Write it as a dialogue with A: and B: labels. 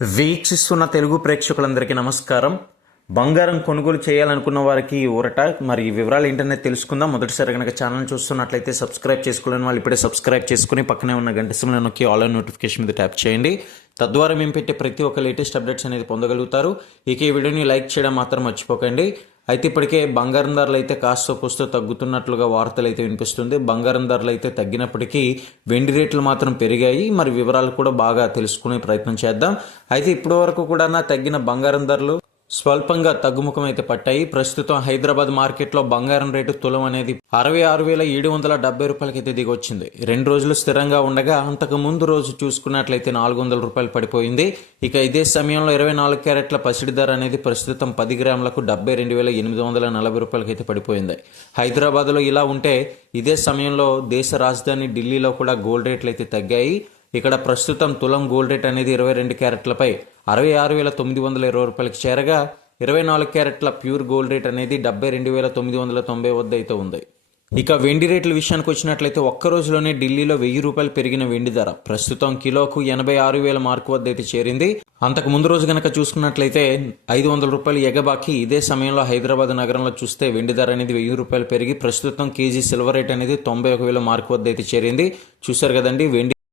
A: వీక్షిస్తున్న తెలుగు ప్రేక్షకులందరికీ నమస్కారం. బంగారం కొనుగోలు చేయాలనుకున్న వారికి ఊరట. మరి ఈ వివరాలు ఏంటనే తెలుసుకుందాం. మొదటిసారి కనుక ఛానల్ చూస్తున్నట్లయితే సబ్స్క్రైబ్ చేసుకోలేని వాళ్ళు ఇప్పుడే సబ్స్క్రైబ్ చేసుకుని పక్కనే ఉన్న గంట సమయంలో నొక్కి ఆల్ నోటిఫికేషన్ మీద ట్యాప్ చేయండి. తద్వారా మేము పెట్టే ప్రతి ఒక్క లేటెస్ట్ అప్డేట్స్ అనేది పొందగలుగుతారు. ఇక ఈ వీడియోని లైక్ చేయడం మాత్రం మర్చిపోకండి. అయితే ఇప్పటికే బంగారం ధరలు అయితే కాస్త కూస్తో తగ్గుతున్నట్లుగా వార్తలు అయితే వినిపిస్తుంది. బంగారం ధరలు అయితే తగ్గినప్పటికీ వెండి రేట్లు మాత్రం పెరిగాయి. మరి వివరాలు కూడా బాగా తెలుసుకునే ప్రయత్నం చేద్దాం. అయితే ఇప్పటి వరకు కూడా తగ్గిన బంగారం ధరలు స్వల్పంగా తగ్గుముఖమైతే పట్టాయి. ప్రస్తుతం హైదరాబాద్ మార్కెట్లో బంగారం రేటు తులం అనేది అరవై ఆరు వేల ఏడు వందల డెబ్బై రూపాయలకైతే దిగొచ్చింది. రెండు రోజులు స్థిరంగా ఉండగా అంతకు ముందు రోజు చూసుకున్నట్లయితే నాలుగు వందల రూపాయలు పడిపోయింది. ఇక ఇదే సమయంలో ఇరవై నాలుగు క్యారెట్ల పసిడి ధర అనేది ప్రస్తుతం పది గ్రాములకు డెబ్బై రెండు వేల ఎనిమిది వందల నలభై రూపాయలకైతే పడిపోయింది. హైదరాబాద్లో ఇలా ఉంటే ఇదే సమయంలో దేశ రాజధాని ఢిల్లీలో కూడా గోల్డ్ రేట్లు అయితే తగ్గాయి. ఇక్కడ ప్రస్తుతం తులం గోల్డ్ రేట్ అనేది ఇరవై రెండు క్యారెట్లపై అరవై ఆరు వేల తొమ్మిది వందల ఇరవై రూపాయలకి చేరగా ఇరవై నాలుగు క్యారెట్ల ప్యూర్ గోల్డ్ రేట్ అనేది డెబ్బై రెండు వేల తొమ్మిది వందల తొంభై వద్ద అయితే ఉంది. ఇక వెండి రేట్ల విషయానికి వచ్చినట్లయితే ఒక్క రోజులోనే ఢిల్లీలో వెయ్యి రూపాయలు పెరిగిన వెండి ధర. ప్రస్తుతం కిలోకు ఎనభై ఆరు వేల మార్కు వద్ద అయితే చేరింది. అంతకు ముందు రోజు గనక చూసుకున్నట్లయితే ఐదు వందల రూపాయలు ఎగబాకి ఇదే సమయంలో హైదరాబాద్ నగరంలో చూస్తే వెండి ధర అనేది వెయ్యి రూపాయలు పెరిగి ప్రస్తుతం కేజీ సిల్వర్ రేట్ అనేది తొంభై ఒక వేల మార్కు వద్ద అయితే చేరింది. చూశారు కదండి వెండి